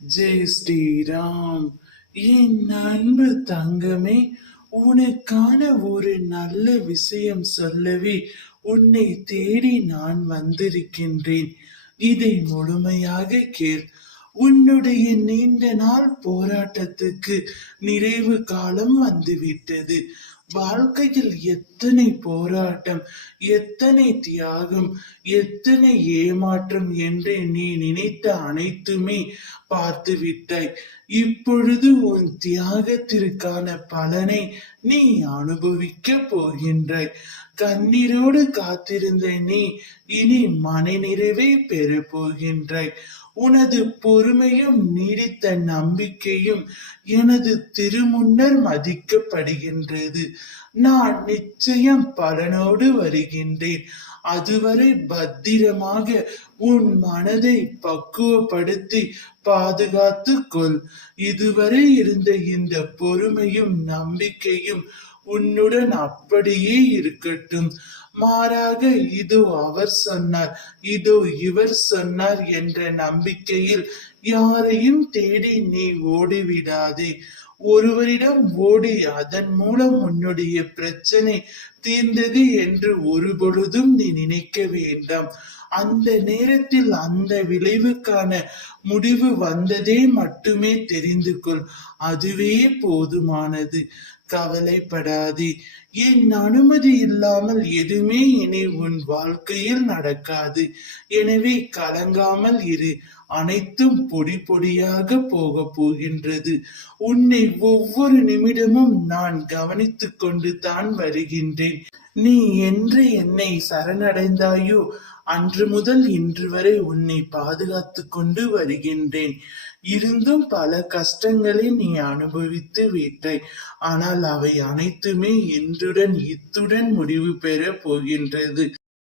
ஜெய் ஸ்ரீராம். என் அன்பு தங்கமே, உனக்கான ஒரு நல்ல விஷயம் சொல்லவே உன்னை தேடி நான் வந்திருக்கின்றேன். இதை முழுமையாக கேள். உன்னுடைய நீண்ட நாள் போராட்டத்துக்கு நிறைவு காலம் வந்துவிட்டது. வாழ்க்கையில் எத்தனை போராட்டம், எத்தனை தியாகம், எத்தனை ஏமாற்றம் என்று நீ நினைத்த அனைத்துமே பார்த்து விட்டாய். இப்பொழுது உன் தியாகத்திற்கான பலனை நீ அனுபவிக்க போகின்றாய். கண்ணீரோடு காத்திருந்த நீ இனி மனநிறைவை பெற போகின்றாய். உனது பொறுமையும் நீடித்த நம்பிக்கையும் எனது திருமுன்னர் மதிக்கப்படுகின்றது. நான் நிச்சயம் பலனோடு வருகின்றேன். அதுவரை பத்திரமாக உன் மனதை பக்குவப்படுத்தி பாதுகாத்து கொள். இதுவரை இருந்த இந்த பொறுமையும் நம்பிக்கையும் உன்னுடன் அப்படியே இருக்கட்டும். மாறாக இதோ அவர் சொன்னார், இதோ இவர் சொன்னார் என்ற நம்பிக்கையில் யாரையும் தேடி நீ ஓடிவிடாதே. ஒருவரிடம் ஓடி அதன் மூலம் உன்னுடைய பிரச்சனை தீர்ந்தது என்று ஒருபொழுதும் நீ நினைக்க வேண்டாம். அந்த நேரத்தில் அந்த விளைவுக்கான முடிவு வந்ததே மட்டுமே தெரிந்து கொள். அதுவே போதுமானது. கவலைப்படாதே. என் அனுமதி இல்லாமல் எதுவுமே இனி உன் வாழ்க்கையில் நடக்காது. எனவே கலங்காமல் இரு. அனைத்தும் பொடி பொடியாக போக போகின்றது. உன்னை ஒவ்வொரு நிமிடமும் நான் கவனித்துக் கொண்டு தான் வருகின்றேன். நீ என்று என்னை சரணடைந்தாயோ அன்று முதல் இன்று வரை உன்னை பாதுகாத்து கொண்டு வருகின்றேன். இருந்தும் பல கஷ்டங்களை நீ அனுபவித்து விட்டாய். ஆனால் அவை அனைத்துமே இன்றுடன் இத்துடன் முடிவு பெற போகின்றது.